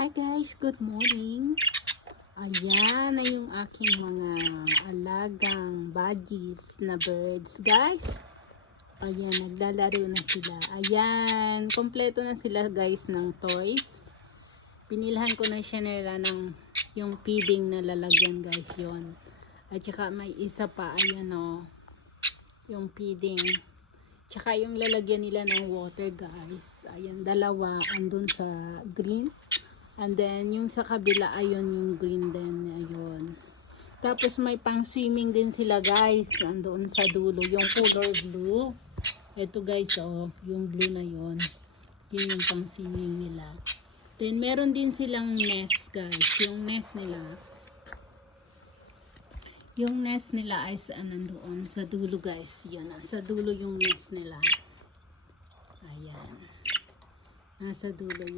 Hi guys, good morning. Ayan na yung aking mga alagang budgies na birds, guys. Ayan, naglalaro na sila. Ayan, kompleto na sila guys ng toys. Pinilhan ko na siya nila ng yung feeding na lalagyan guys yon. At saka may isa pa, ayan o, yung feeding. Tsaka yung lalagyan nila ng water guys. Ayan, dalawa andun sa green. And then, yung sa kabila, ayun yung green din. Ayun. Tapos, may pang swimming din sila, guys. Andoon sa dulo. Yung color blue. Ito, guys, oh. Yung blue na yun. Yun yung pang swimming nila. Then, meron din silang nest, guys. Yung nest nila. Yung nest nila ay nandoon sa dulo, guys. Yun, sa dulo yung nest nila. Ayan. Nasa dulo